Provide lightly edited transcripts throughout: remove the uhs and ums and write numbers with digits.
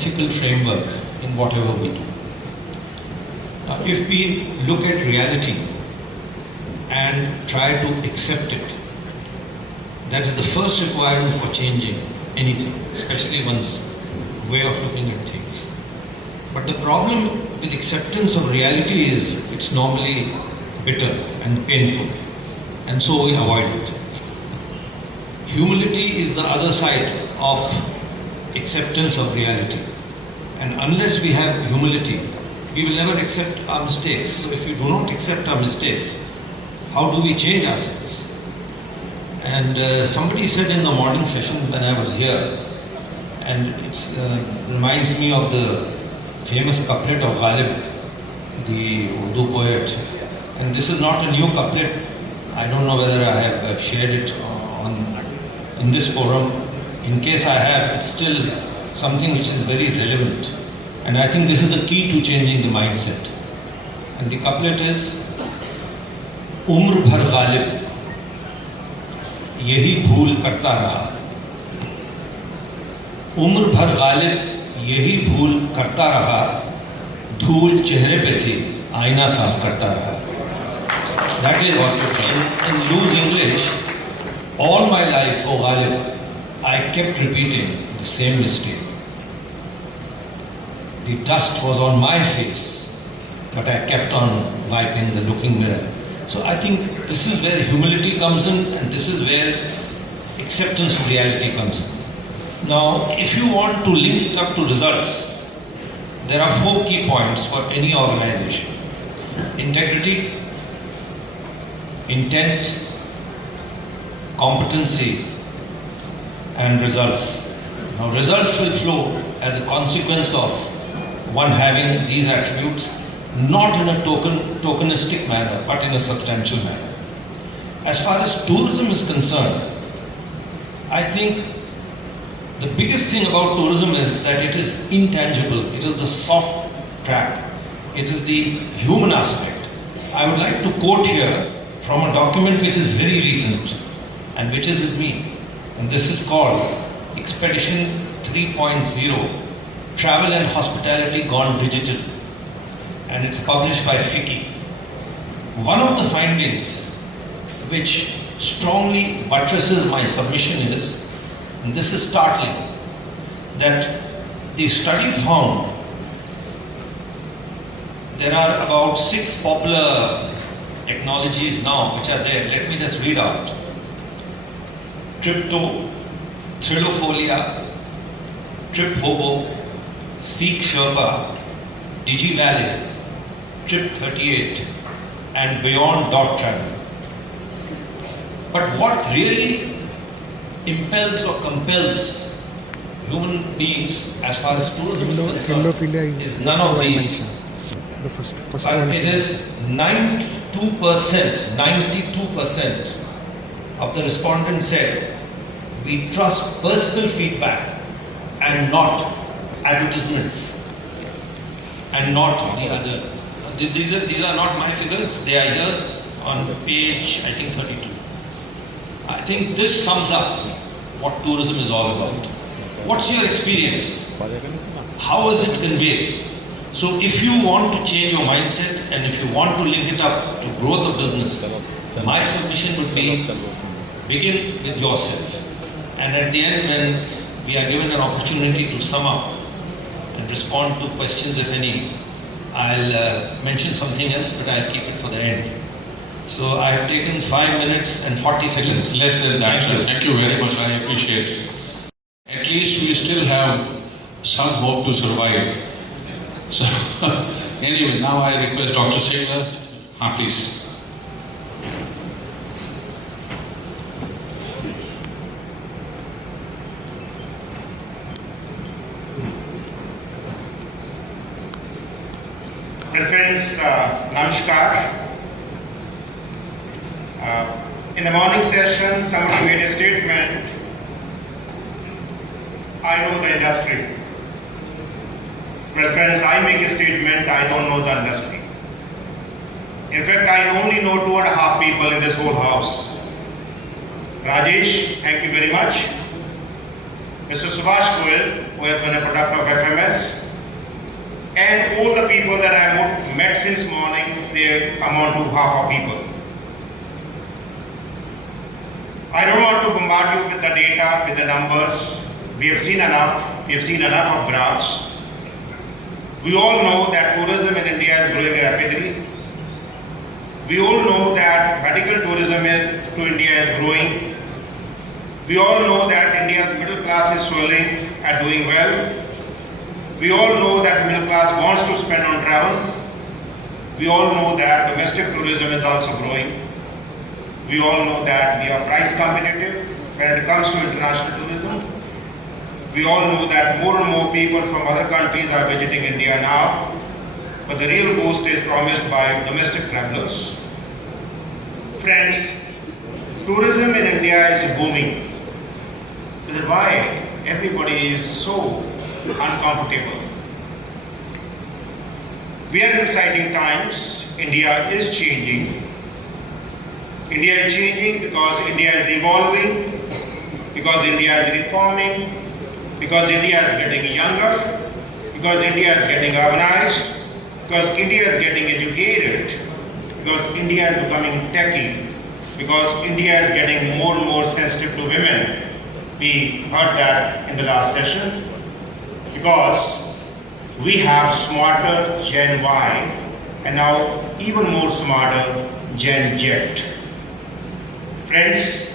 ethical framework in whatever we do. Now, if we look at reality and try to accept it, that is the first requirement for changing anything, especially one's way of looking at things. But the problem with acceptance of reality is it's normally bitter and painful, and so we avoid it. Humility is the other side of acceptance of reality. And unless we have humility, we will never accept our mistakes. So if we do not accept our mistakes, how do we change ourselves? And somebody said in the morning session when I was here, and it reminds me of the famous couplet of Ghalib, the Urdu poet. And this is not a new couplet. I don't know whether I have shared it in this forum. In case I have, it's still something which is very relevant. And I think this is the key to changing the mindset. And the couplet is, Umr bhar ghalib, yehi bhool karta raha. Umr bhar ghalib, yehi bhool karta raha. Dhool chehre pe thi, aina saaf karta raha. That is in loose English, all my life, oh Ghalib, I kept repeating the same mistake. The dust was on my face, but I kept on wiping the looking mirror. So I think this is where humility comes in, and this is where acceptance of reality comes in. Now, if you want to link it up to results, there are 4 key points for any organization: integrity, intent, competency, and results. Now, results will flow as a consequence of one having these attributes, not in a tokenistic manner, but in a substantial manner. As far as tourism is concerned, I think the biggest thing about tourism is that it is intangible. It is the soft track. It is the human aspect. I would like to quote here from a document which is very recent and which is with me. And this is called Expedition 3.0, Travel and Hospitality Gone Digital. And it's published by FICCI. One of the findings which strongly buttresses my submission is, and this is startling, that the study found there are about 6 popular technologies now which are there. Let me just read out. Crypto, Thrillofolia, Trip Hobo, Seek Sherpa, DigiValley, Trip 38, and Beyond Travel. But what really impels or compels human beings as far as tourism is concerned is none of these. But it is 92% of the respondents said we trust personal feedback and not advertisements and not the other. These are not my figures, they are here on page, I think, 32. I think this sums up what tourism is all about. What's your experience? How is it conveyed? So if you want to change your mindset and if you want to link it up to growth of business, my submission would be begin with yourself. And at the end, when we are given an opportunity to sum up and respond to questions, if any, I'll mention something else, but I'll keep it for the end. So I have taken 5 minutes and 40 seconds. Less than that. Thank you very much. I appreciate it. At least we still have some hope to survive. So anyway, now I request Dr. Singh, please. Friends, Namaskar. In the morning session, somebody made a statement, I know the industry. Well, friends, I make a statement, I don't know the industry. In fact, I only know 2.5 people in this whole house. Rajesh, thank you very much. Mr. Subhash Goyal, who has been a product of FMS, and all the people that I have met since morning, they amount to half a people. I don't want to bombard you with the data, with the numbers. We have seen enough. We have seen enough of graphs. We all know that tourism in India is growing rapidly. We all know that medical tourism to India is growing. We all know that India's middle class is swelling and doing well. We all know that middle class wants to spend on travel. We all know that domestic tourism is also growing. We all know that we are price competitive when it comes to international tourism. We all know that more and more people from other countries are visiting India now, but the real boost is promised by domestic travelers. Friends, tourism in India is booming. This is why everybody is so uncomfortable. We are in exciting times. India is changing. India is changing because India is evolving, because India is reforming, because India is getting younger, because India is getting urbanized, because India is getting educated, because India is becoming techy, because India is getting more and more sensitive to women. We heard that in the last session. Because we have smarter Gen Y and now even more smarter Gen Z. Friends,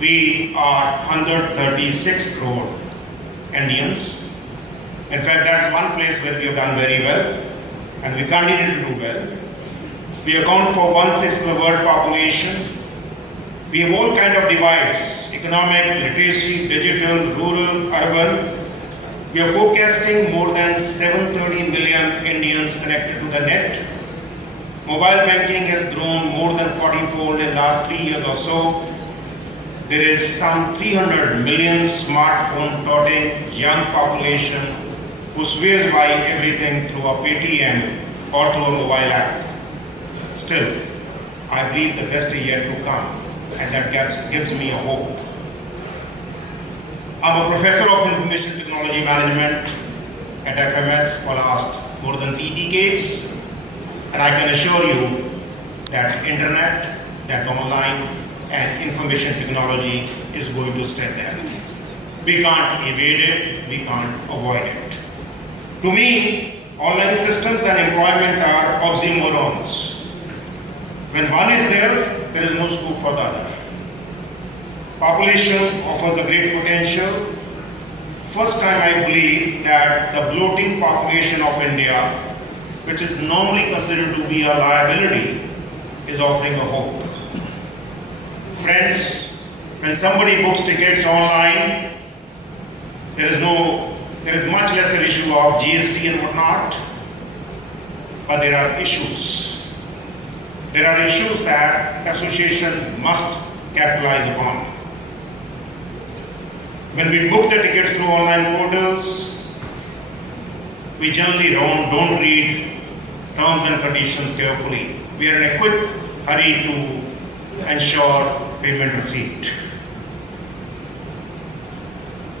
we are 136 crore Indians. In fact, that's one place where we have done very well and we continue to do well. We account for 1/6 of the world population. We have all kind of divides: economic, literacy, digital, rural, urban. We are forecasting more than 730 million Indians connected to the net. Mobile banking has grown more than 40-fold in the last 3 years or so. There is some 300 million smartphone-toting young population who swears by everything through a Paytm or through a mobile app. Still, I believe the best is yet to come, and that gives me a hope. I'm a professor of information technology management at FMS for last more than 3 decades, and I can assure you that internet, that online and information technology is going to stay there. We can't evade it, we can't avoid it. To me, online systems and employment are oxymorons. When one is there, there is no scope for the other. Population offers a great potential. First time I believe that the bloating population of India, which is normally considered to be a liability, is offering a hope. Friends, when somebody books tickets online, there is much less an issue of GST and whatnot, but there are issues. There are issues that association must capitalize upon. When we book the tickets through online portals, we generally don't read terms and conditions carefully. We are in a quick hurry to ensure payment receipt.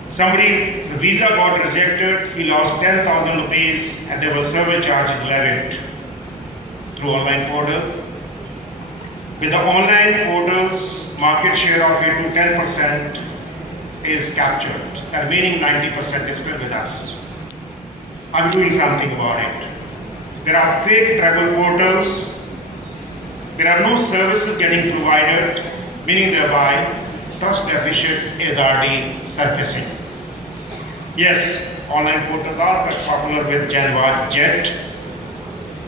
Somebody's visa got rejected, he lost 10,000 rupees and there was service charge levied through online portal. With the online portals, market share of 8 to 10% is captured. The remaining 90% is still with us. I'm doing something about it. There are fake travel portals. There are no services getting provided, meaning thereby trust deficit is already surfacing. Yes, online portals are quite popular with Gen Z.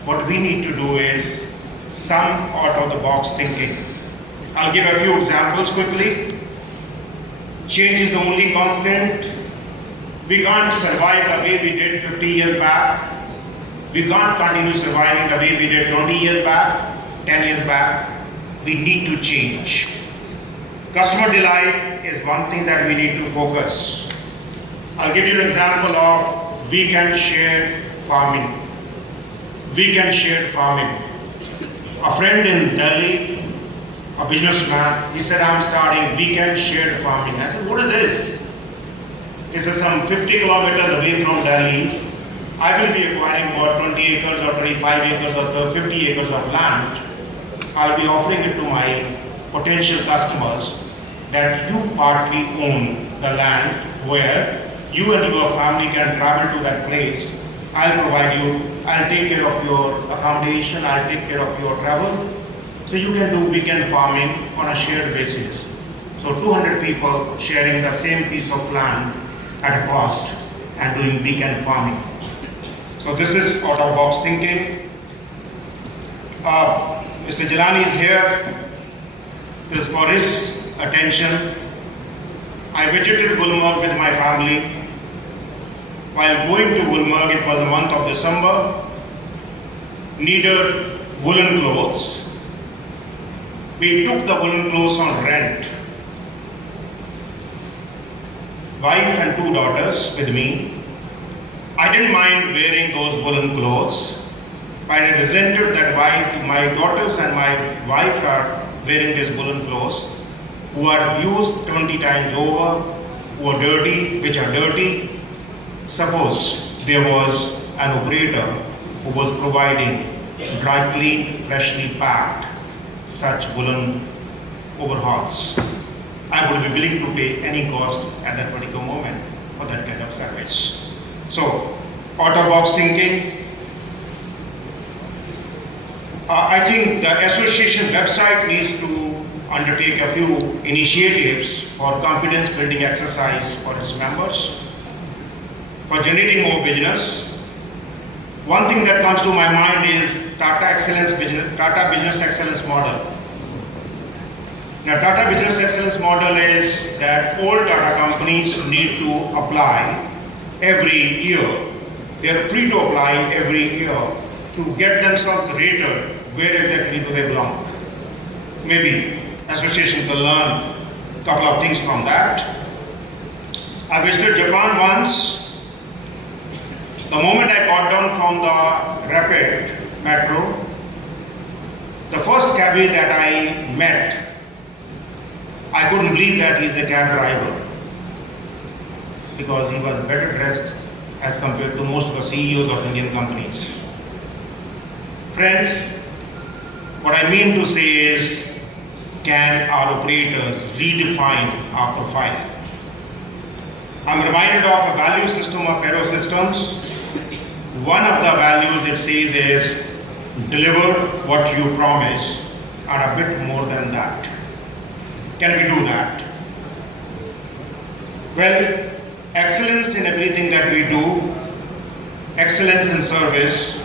What we need to do is some out-of-the-box thinking. I'll give a few examples quickly. Change is the only constant. We can't survive the way we did 50 years back. We can't continue surviving the way we did 20 years back, 10 years back. We need to change. Customer delight is one thing that we need to focus. I'll give you an example of weekend shared farming. Weekend shared farming. A friend in Delhi, a businessman, he said, I'm starting weekend shared farming. I said, what is this? It's some 50 kilometers away from Delhi. I will be acquiring about 20 acres or 25 acres or 50 acres of land. I'll be offering it to my potential customers that you partly own the land where you and your family can travel to that place. I'll provide you, I'll take care of your accommodation, I'll take care of your travel. So you can do weekend farming on a shared basis. So 200 people sharing the same piece of land at a cost and doing weekend farming. So this is out of box thinking. Mr. Jalani is here. This is for his attention. I visited Gulmarg with my family. While going to Gulmarg, it was the month of December, needed woolen clothes. We took the woolen clothes on rent. Wife and 2 daughters with me. I didn't mind wearing those woolen clothes, but I resented that why my daughters and my wife are wearing these woolen clothes, who are used 20 times over, who are dirty, which are dirty. Suppose there was an operator who was providing dry cleaned, freshly packed such woolen overhauls. I would be willing to pay any cost at that particular moment for that kind of service. So, out of box thinking. I think the association website needs to undertake a few initiatives for confidence building exercise for its members, for generating more business. One thing that comes to my mind is Tata Business Excellence Model. Now, Tata Business Excellence Model is that all Tata companies need to apply every year. They are free to apply every year to get themselves rated where exactly do they belong. Maybe association can learn a couple of things from that. I visited Japan once. The moment I got down from the rapid metro, the first cabby that I met, I couldn't believe that he's the cab driver, because he was better dressed as compared to most of the CEOs of Indian companies. Friends, what I mean to say is, can our operators redefine our profile? I'm reminded of a value system of Aero Systems. One of the values it says is, deliver what you promise and a bit more than that. Can we do that? Well, excellence in everything that we do, excellence in service.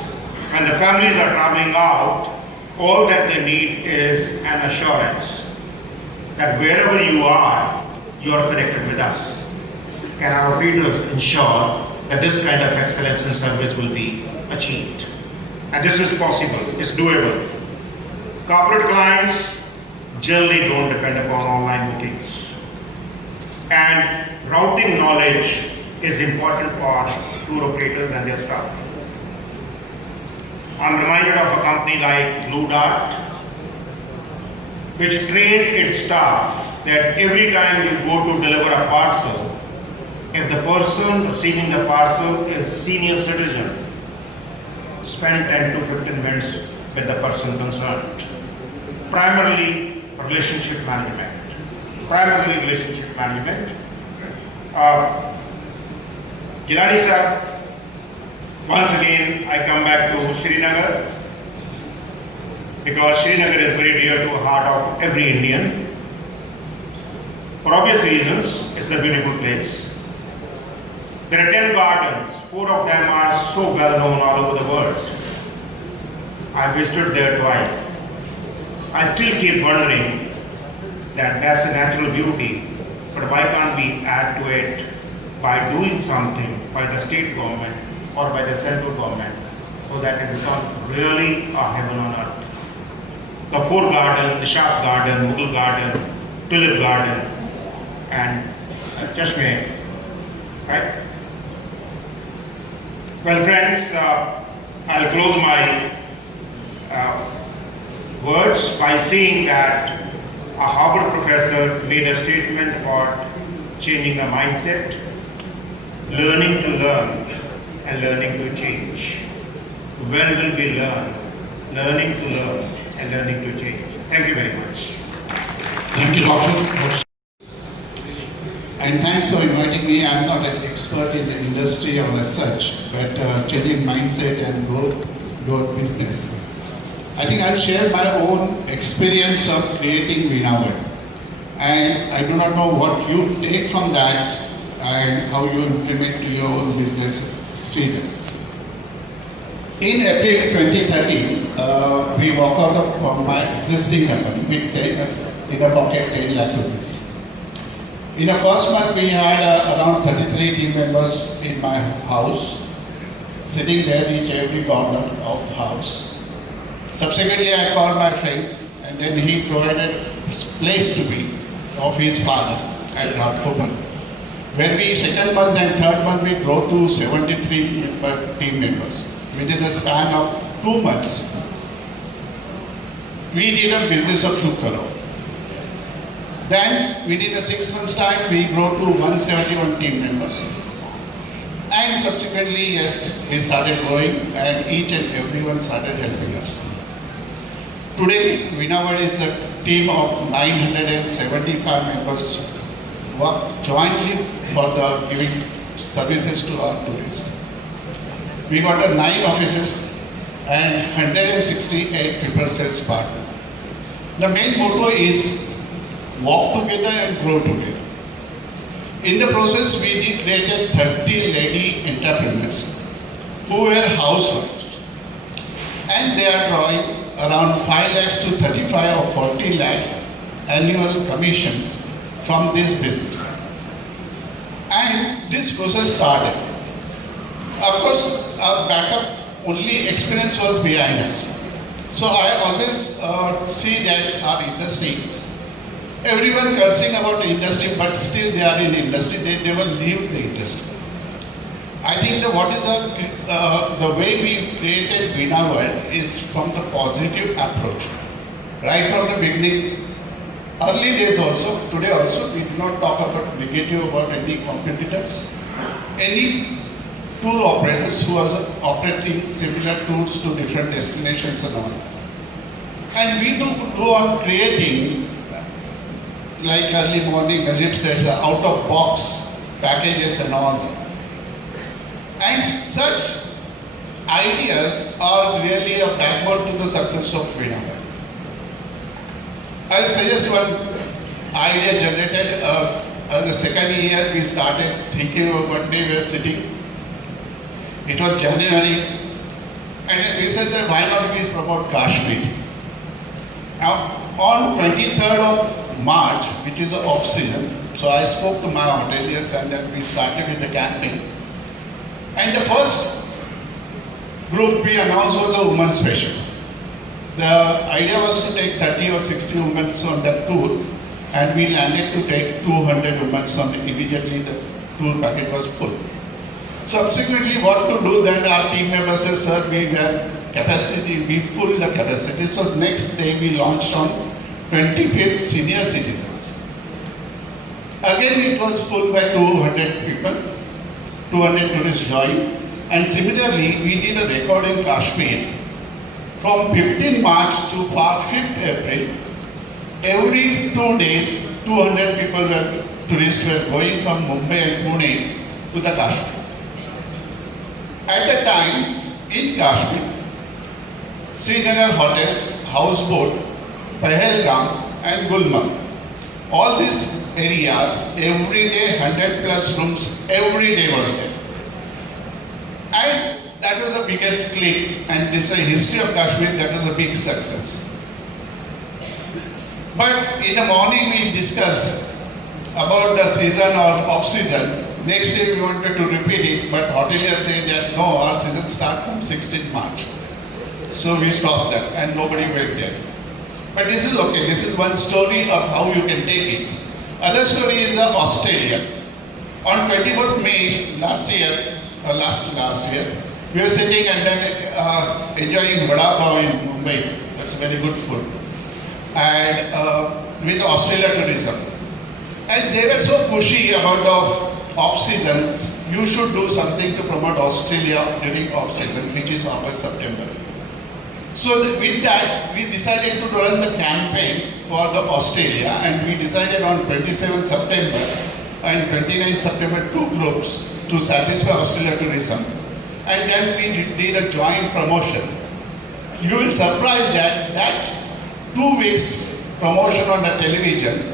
When the families are traveling out, all that they need is an assurance that wherever you are connected with us. Can our operators ensure that this kind of excellence in service will be achieved? And this is possible, it's doable. Corporate clients generally don't depend upon online bookings. And routing knowledge is important for tour operators and their staff. I'm reminded of a company like Blue Dart, which trained its staff that every time you go to deliver a parcel, if the person receiving the parcel is senior citizen, spend 10 to 15 minutes with the person concerned. Primarily relationship management. Gilani sir, once again I come back to Srinagar, because Srinagar is very dear to the heart of every Indian. For obvious reasons, it's a beautiful place. There are 10 gardens, 4 of them are so well known all over the world. I visited there twice. I still keep wondering that that's a natural beauty, but why can't we add to it by doing something by the state government or by the central government, so that it becomes really a heaven on earth. The 4 gardens, the Shah Garden, Mughal Garden, Tulip Garden, and Chashme, right? Well friends, I'll close my words by saying that a Harvard professor made a statement about changing the mindset. learning to learn and learning to change. When will we learn? Learning to learn and learning to change. Thank you very much. Thank you, Doctor. And thanks for inviting me. I'm not an expert in the industry or as such, but changing mindset and growth business. I think I'll share my own experience of creating Vinawad. And I do not know what you take from that and how you implement to your own business. See them. In April 2013, we walked out of my existing company with in a pocket 10 lakh rupees. In the first month, we had around 33 team members in my house, sitting there each every corner of the house. Subsequently, I called my friend, and then he provided place to be of his father at Ghatkopar. When we second month and third month, we grew to 73 team members. Within a span of 2 months, we did a business of 2 crore. Then within a 6 months time, we grew to 171 team members. And subsequently, yes, we started growing and each and everyone started helping us. Today, Vinawad is a team of 975 members who work jointly for the giving services to our tourists. We got 9 offices and 168 people sales partners. The main motto is walk together and grow together. In the process, we created 30 lady entrepreneurs who were housewives. And they are drawing around 5 lakhs to 35 or 40 lakhs annual commissions from this business. And this process started. Of course, our backup only experience was behind us. So I always see that our industry, everyone cursing about the industry, but still they are in industry, they never leave the industry. I think that what is the way we created Vinawad is from the positive approach. Right from the beginning, early days also, today also, we do not talk about negative about any competitors, any tour operators who are operating similar tours to different destinations and all. And we do go on creating, like early morning, Najib said, out-of-box packages and all that. And such ideas are really a backbone to the success of Vinawad. I'll suggest one idea generated. The second year we started thinking of one day we were sitting. It was January, and we said that why not we promote Kashmir. Now, on 23rd of March, which is the off-season, so I spoke to my hoteliers and then we started with the campaign. And the first group we announced was a women's special. The idea was to take 30 or 60 women on that tour, and we landed to take 200 women on it. Immediately the tour package was full. Subsequently, what to do then, our team members said, sir, we have capacity, we full the capacity. So next day we launched on 25th senior citizens. Again it was full by 200 people, 200 tourists joined. And similarly, we did a record in Kashmir. From 15 March to 5th April, every 2 days, 200 people tourists were going from Mumbai and Pune to the Kashmir. At the time, in Kashmir, Srinagar hotels, houseboat, Pahalgam and Gulmarg, all these areas, every day 100 plus rooms, every day was there. And that was the biggest click, and this is a history of Kashmir, that was a big success. But in the morning we discussed about the season or off-season. Next day we wanted to repeat it, but hoteliers say that no, our season starts from 16th March. So we stopped that and nobody went there. But this is okay, this is one story of how you can take it. Other story is Australia. On 24th May last year, we were sitting and then enjoying vada pav in Mumbai. That's very good food. And with Australia tourism. And they were so pushy about the off-season you should do something to promote Australia during off-season, which is August, September. So with that, we decided to run the campaign for the Australia, and we decided on 27th September and 29th September 2 groups to satisfy Australia tourism. And then we did a joint promotion. You will surprise that 2 weeks promotion on the television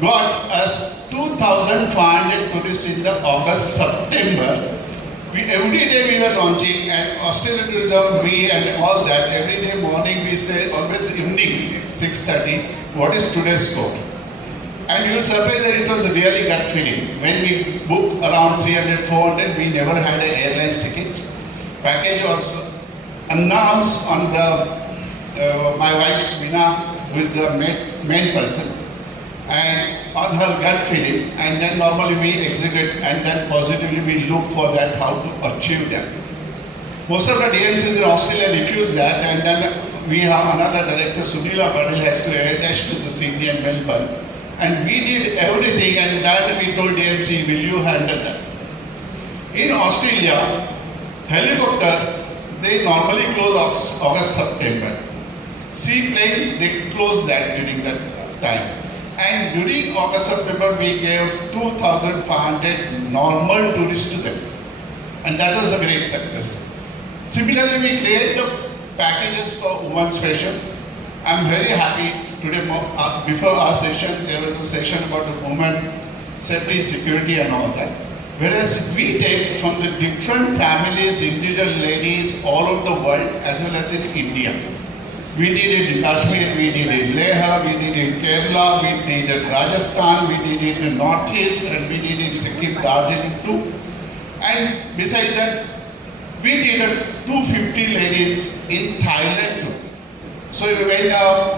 got us 2,500 tourists in the August, September. Every day we were launching, and Australian tourism, we and all that, every day morning we say, always evening, 6:30, what is today's score? And you will surprise that it was really gut feeling. When we booked around 300, 400, we never had an airlines tickets. Package was announced on the, my wife's Veena, who is the main person, and on her gut feeling, and then normally we exhibit, and then positively we look for that, how to achieve that. Most of the DMCs in Australia refuse that, and then we have another director, Sunila Patel, has to attach to the Sydney and Melbourne. And we did everything, and then we told DMC, will you handle that? In Australia, helicopter, they normally close August, September. Seaplane, they close that during that time. And during August, September, we gave 2,500 normal tourists to them. And that was a great success. Similarly, we create the packages for women's fashion. I'm very happy today, before our session, there was a session about the women safety, security and all that. Whereas we take from the different families, individual ladies all over the world as well as in India. We did it in Kashmir, we did it in Leha, we did it in Kerala, we did it in Rajasthan, we did it in Northeast, and we did it in Sikkim, Darjeeling too. And besides that, we did 250 ladies in Thailand too. So when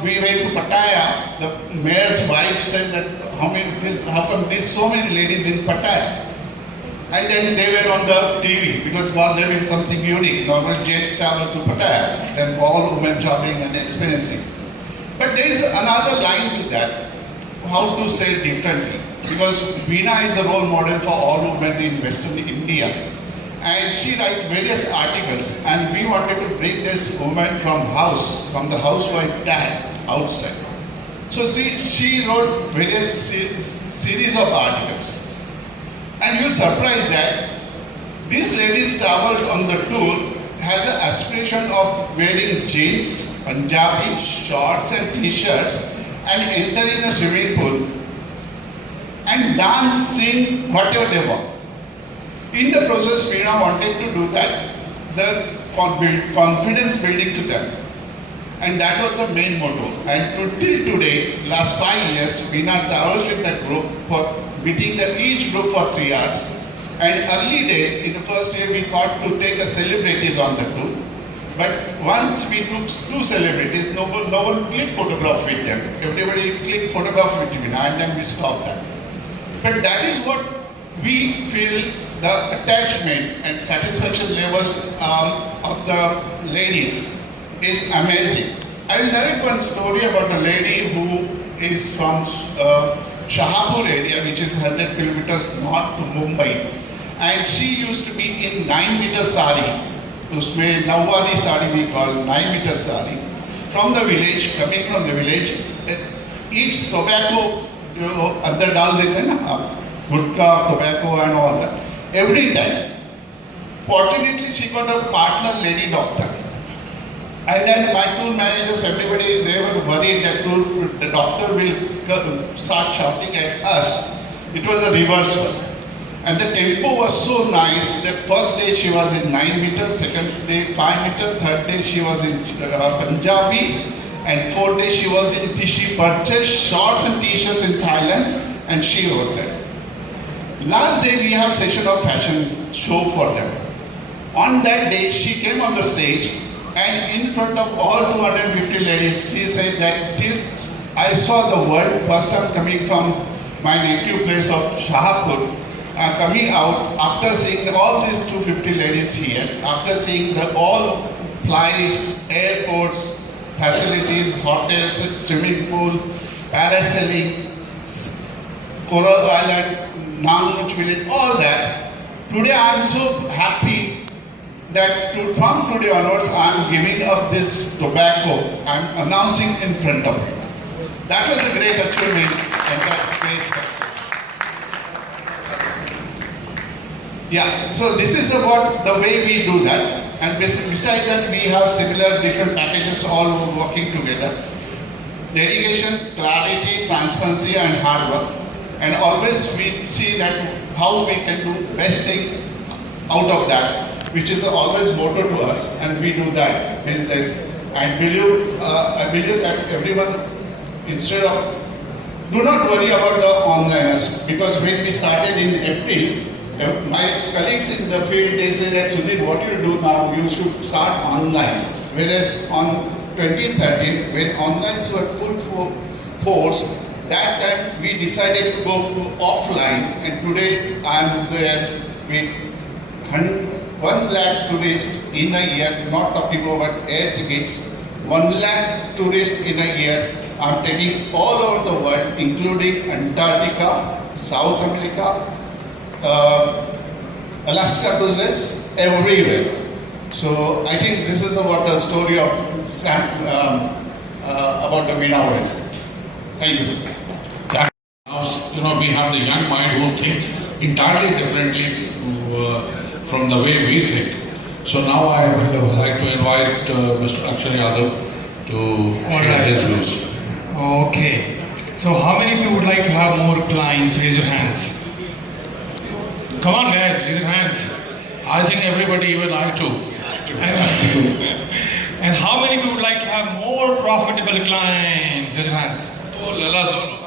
we went to Pattaya, the mayor's wife said that how come there's so many ladies in Pattaya? And then they were on the TV because for them is something unique. Normal gents travel to Pattaya, then all women traveling and experiencing. But there is another line to that, how to say differently. Because Veena is a role model for all women in Western India. And she writes various articles, and we wanted to bring this woman from the housewife tag outside. So she wrote various series of articles. And you'll surprise that these ladies traveled on the tour has an aspiration of wearing jeans, Punjabi, shorts and t-shirts and entering a swimming pool and dance, sing, whatever they want. In the process, Veena wanted to do that. There's confidence building to them. And that was the main motto. And till today, last 5 years, Veena travels with that group for meeting each group for 3 hours. And early days, in the first year, we thought to take a celebrities on the tour. But once we took 2 celebrities, no one clicked photograph with them. Everybody clicked photograph with Veena, and then we stopped that. But that is what we feel the attachment and satisfaction level of the ladies is amazing. I will narrate one story about a lady who is from Shahapur area, which is 100 kilometers north to Mumbai. And she used to be in 9-meter sari. Usme Nawari sari we call 9-meter sari. From the village, coming from the village, eats tobacco, andar dal dete na, gudka, tobacco and all that. Every time. Fortunately, she got a partner lady doctor. And then my tour managers, everybody, they were worried that the doctor will start shouting at us. It was a reverse one. And the tempo was so nice that first day she was in 9 meters, second day 5 meters, third day she was in Punjabi, and fourth day she was in, she purchased shorts and t-shirts in Thailand, and she wrote that. Last day we have session of fashion show for them. On that day she came on the stage, and in front of all 250 ladies, she said that I saw the world, first time coming from my native place of Shahapur, coming out after seeing all these 250 ladies here, after seeing all flights, airports, facilities, hotels, swimming pool, parasailing, Coral Island, Nanguch village, all that. Today I am so happy that from today onwards I am giving up this tobacco. I am announcing in front of you. That was a great achievement and that great success. Yeah, so this is about the way we do that. And besides that, we have similar different packages all working together. Dedication, clarity, transparency and hard work. And always we see that how we can do best thing out of that, which is always motto to us, and we do that business. I believe that everyone, instead of, do not worry about the onliners, because when we started in April, my colleagues in the field, they say that Sunil, what you do now, you should start online. Whereas on 2013, when onlines were full force, that time we decided to go to offline, and today I am there with 1 lakh tourists in a year, not talking about air tickets, 1 lakh tourists in a year. I am taking all over the world, including Antarctica, South America, Alaska cruises, everywhere. So I think this is about the story of about the Vinavan. Thank you. Now, we have the young mind who thinks entirely differently from the way we think. So now I would like to invite Mr. Akshay Yadav to share his views. Okay. So how many of you would like to have more clients? Raise your hands. Come on guys, raise your hands. I think everybody, even I too. And how many of you would like to have more profitable clients? Raise your hands. Oh, Lala, no.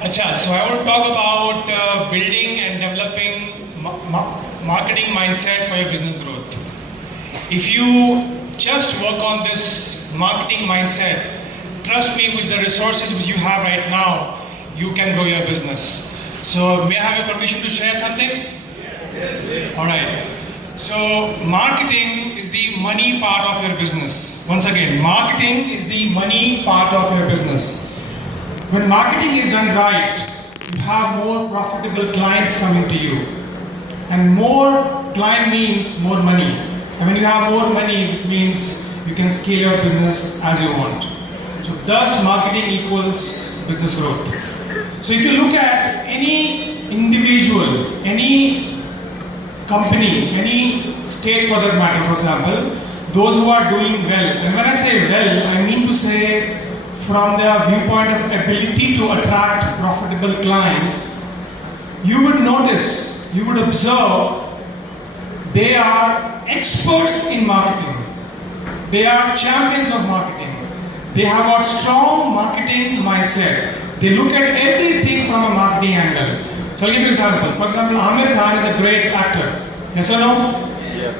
Acha, so I want to talk about building and developing marketing mindset for your business growth. If you just work on this marketing mindset, trust me, with the resources which you have right now, you can grow your business. So may I have your permission to share something? Yes. All right. So marketing is the money part of your business. Once again, marketing is the money part of your business. When marketing is done right, you have more profitable clients coming to you. And more client means more money. And when you have more money, it means you can scale your business as you want. So thus marketing equals business growth. So if you look at any individual, any company, any state for that matter, for example, those who are doing well, and when I say well, I mean to say from the viewpoint of ability to attract profitable clients, you would notice, you would observe, they are experts in marketing. They are champions of marketing. They have got strong marketing mindset. They look at everything from a marketing angle. So I'll give you an example. For example, Amir Khan is a great actor. Yes or no? Yes.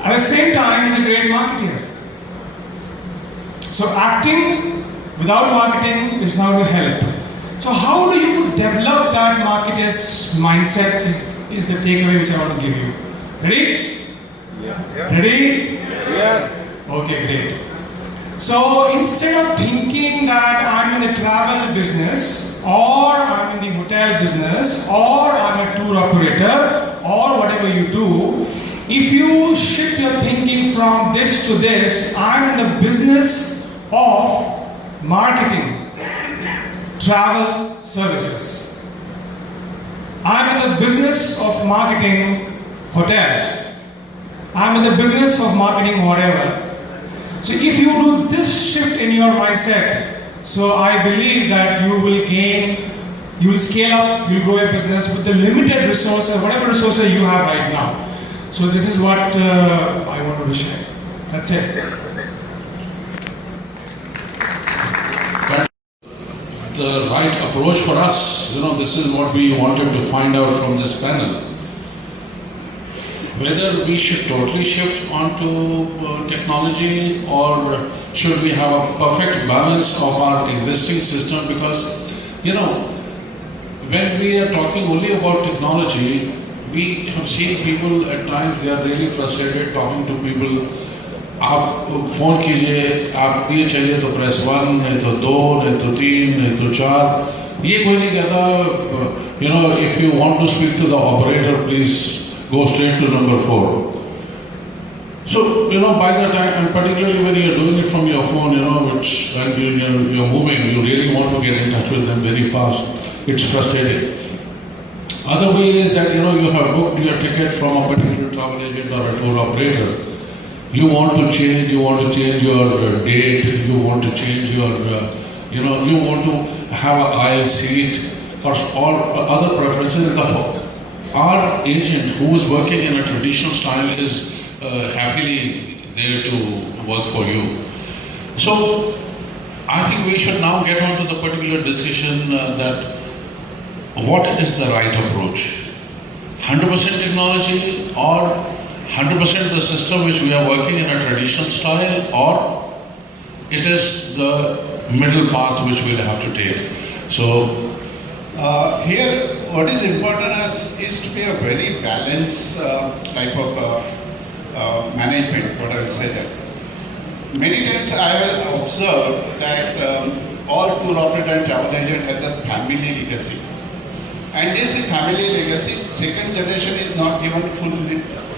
At the same time, he's a great marketer. So acting without marketing is not going to help. So how do you develop that marketer's mindset is the takeaway which I want to give you. Ready? Yeah. Ready? Yes. Okay, great. So instead of thinking that I'm in the travel business, or I'm in the hotel business, or I'm a tour operator, or whatever you do, if you shift your thinking from this to this, I'm in the business of marketing, travel services. I'm in the business of marketing hotels. I'm in the business of marketing whatever. So if you do this shift in your mindset, so I believe that you will gain, you will scale up, you will grow your business with the limited resources, whatever resources you have right now. So this is what I wanted to share. That's it. The right approach for us, this is what we wanted to find out from this panel. Whether we should totally shift onto technology, or should we have a perfect balance of our existing system, because when we are talking only about technology, we have seen people at times, they are really frustrated talking to people. आप phone कीजिए, आप ये चाहिए तो press 1, नहीं तो 2, नहीं तो 3, नहीं तो 4, ये कोई नहीं कहता, you know, if you want to speak to the operator, please go straight to number 4. So, you know, by the time, and particularly when you're doing it from your phone, you know, which, and you're moving, you really want to get in touch with them very fast. It's frustrating. Other way is that, you know, you have booked your ticket from a particular travel agent or a tour operator. You want to change your date, you want to change your, you know, you want to have an aisle seat or other preferences. Our agent who is working in a traditional style is happily there to work for you. So I think we should now get on to the particular discussion that what is the right approach? 100% technology or 100% the system which we are working in a traditional style, or it is the middle path which we'll have to take. So here what is important is to be a very balanced type of management, what I will say that. Many times I will observe that all tour operator and travel agent has a family legacy. And this family legacy, second generation is not given full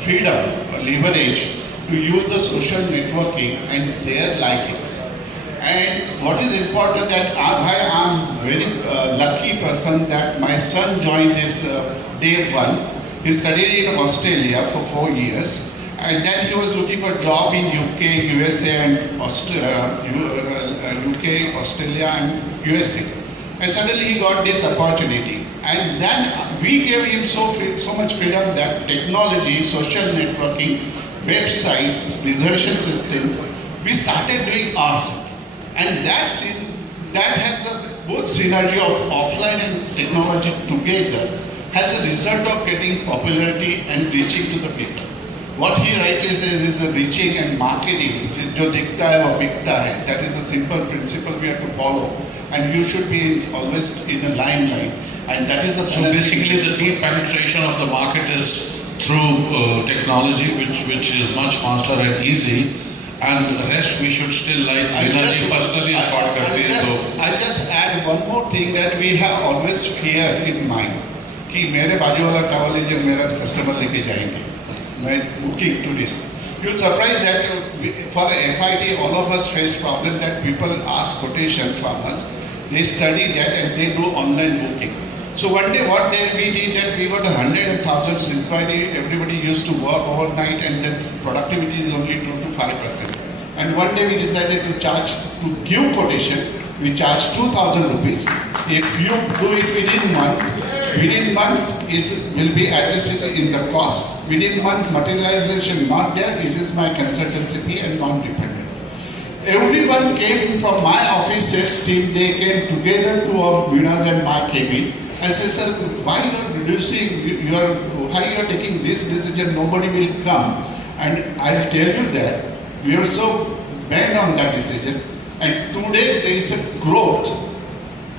freedom or leverage to use the social networking and their likings. And what is important that I am very lucky person that my son joined this day one. He studied in Australia for 4 years. And then he was looking for a job in UK, USA and UK, Australia and USA. And suddenly he got this opportunity. And then we gave him so much freedom that technology, social networking, website, reservation system, we started doing ourselves. And that has a both synergy of offline and technology together has a result of getting popularity and reaching to the people. What he rightly says is a reaching and marketing. Jo dikhta hai wo bikta hai. That is a simple principle we have to follow. And you should be always in the limelight. And that is a so basically the deep penetration of the market is through technology, which is much faster and easy. And the rest we should still like. I'll just add one more thing that we have always fear in mind. कि मेरे बाजू वाला travel agent मेरा customer लेके जाएंगे. When booking to this, you'll surprise that for FIT, all of us face problem that people ask quotation from us. They study that and they do online booking. So one day what we did that we got 100 and thousands inquiry. Everybody used to work overnight and then productivity is only 2 to 5%. And one day we decided to give quotation. We charge 2,000 rupees. If you do it within month will be addressed in the cost. Within month materialization not there. This is my consultancy fee and non-dependent. Everyone came from my office sales team. They came together to our Vinas and my cabin and said, sir, why you are reducing why you are taking this decision? Nobody will come. And I'll tell you that we are so bent on that decision. And today there is a growth.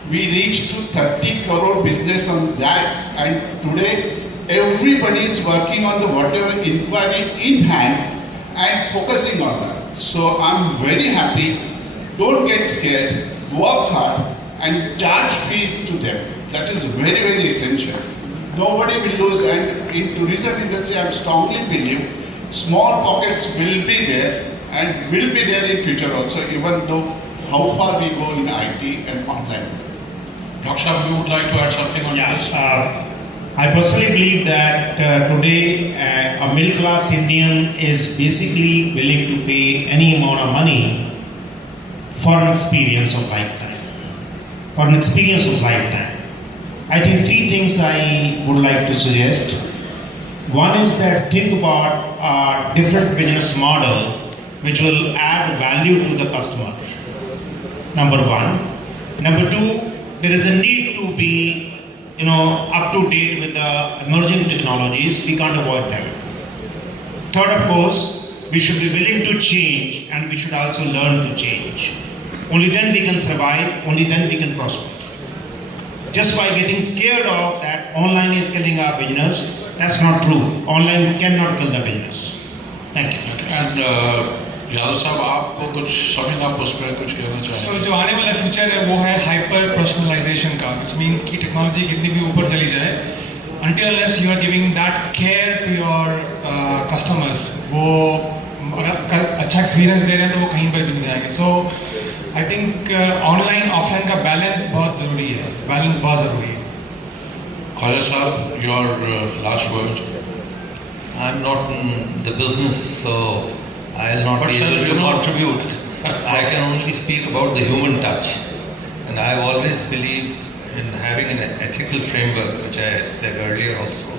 We reached to 30 crore business on that, and today everybody is working on the whatever inquiry in hand and focusing on that. So I'm very happy. Don't get scared. Work hard and charge fees to them. That is very, very essential. Nobody will lose. And in tourism industry, I strongly believe small pockets will be there and will be there in future also, even though how far we go in IT and online. Dr. you would like to add something on this? I personally believe that today a middle class Indian is basically willing to pay any amount of money for an experience of lifetime. I think 3 things I would like to suggest. One is that think about a different business model which will add value to the customer. Number 1. Number 2, there is a need to be, up to date with the emerging technologies. We can't avoid them. Third, of course, we should be willing to change, and we should also learn to change. Only then we can survive, only then we can prosper. Just by getting scared of that online is killing our business, that's not true. Online cannot kill the business. Thank you. And Yadav साहब आपको कुछ summing up उस पर कुछ कहना So, चाहेंगे? जो आने वाला फ्यूचर है वो है हाइपर पर्सनलाइजेशन का, which means कि टेक्नोलॉजी कितनी भी ऊपर चली जाए, until unless you are giving that care to your customers, वो अगर अच्छा एक्सपीरियंस दे रहे हैं तो वो कहीं पर भी नहीं जाएंगे. So, I think online offline का बैलेंस बहुत ज़रूरी है. बैलेंस बहुत ज़रूरी है. Khaja साहब, your last word. I'm not in the business, so I'll not But be sir, able you to know- contribute. I can only speak about the human touch. And I always believe in having an ethical framework, which I said earlier also.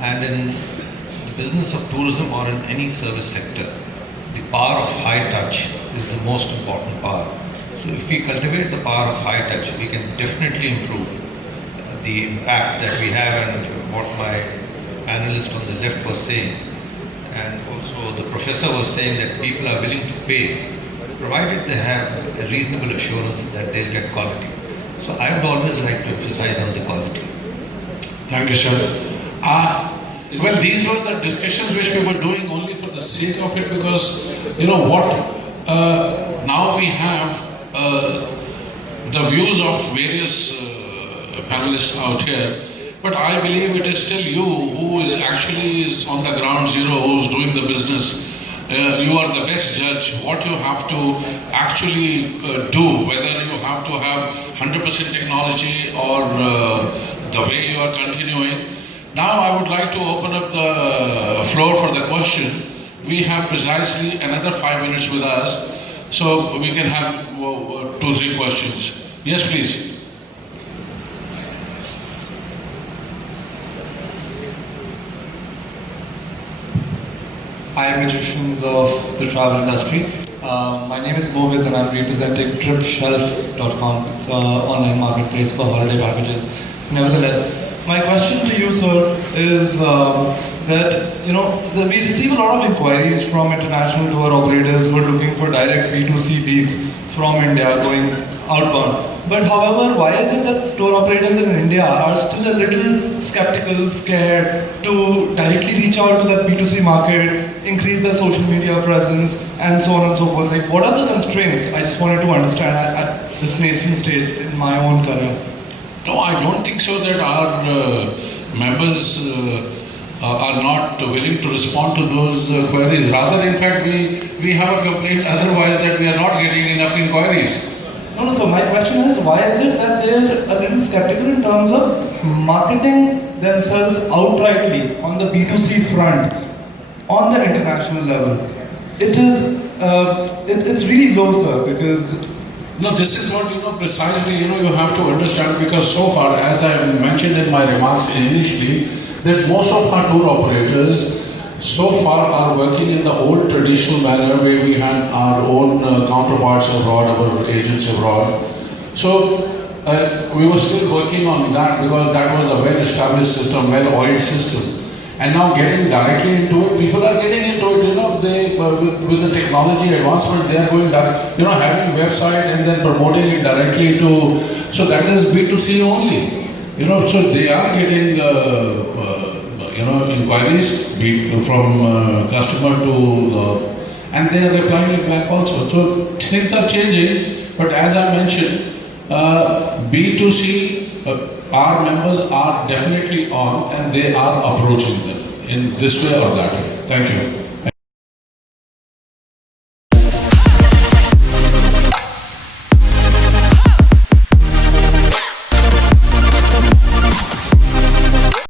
And in the business of tourism or in any service sector, the power of high touch is the most important power. So if we cultivate the power of high touch, we can definitely improve the impact that we have, and what my panelist on the left was saying. And also the professor was saying that people are willing to pay, provided they have a reasonable assurance that they'll get quality. So I would always like to emphasize on the quality. Thank you, sir. Well, these were the discussions which we were doing only for the sake of it, because you know what, now we have the views of various panelists out here, but I believe it is still you who is actually on the ground zero, who is doing the business. You are the best judge what you have to actually do, whether you have to have 100% technology or the way you are continuing. Now I would like to open up the floor for the question. We have precisely another 5 minutes with us, so we can have 2-3 questions. Yes, please. Hi, magicians of the travel industry. My name is Mohit and I'm representing TripShelf.com. It's an online marketplace for holiday packages. Nevertheless, my question to you, sir, is that we receive a lot of inquiries from international tour operators who are looking for direct B2C leads from India going outbound. But however, why is it that tour operators in India are still a little skeptical, scared to directly reach out to that B2C market, increase their social media presence, and so on and so forth? Like, what are the constraints? I just wanted to understand at this nascent stage in my own career. No, I don't think so that our members are not willing to respond to those queries. Rather, in fact, we have a complaint otherwise that we are not getting enough inquiries. No, so my question is, why is it that they're a little skeptical in terms of marketing themselves outrightly on the B2C front, on the international level? It's really low, sir, because... No, this is what, precisely, you have to understand, because so far, as I mentioned in my remarks initially, that most of our tour operators so far are working in the old traditional manner where we had our own counterparts abroad, our agents abroad. So we were still working on that because that was a well-established system, well-oiled system. And now getting directly into it, people are getting into it, they with the technology advancement, they are going direct, having website and then promoting it directly to, so that is B2C only. So they are getting inquiries from customer to, and they are replying it back also. So things are changing, but as I mentioned, B2C, our members are definitely on, and they are approaching them in this way or that way. Thank you.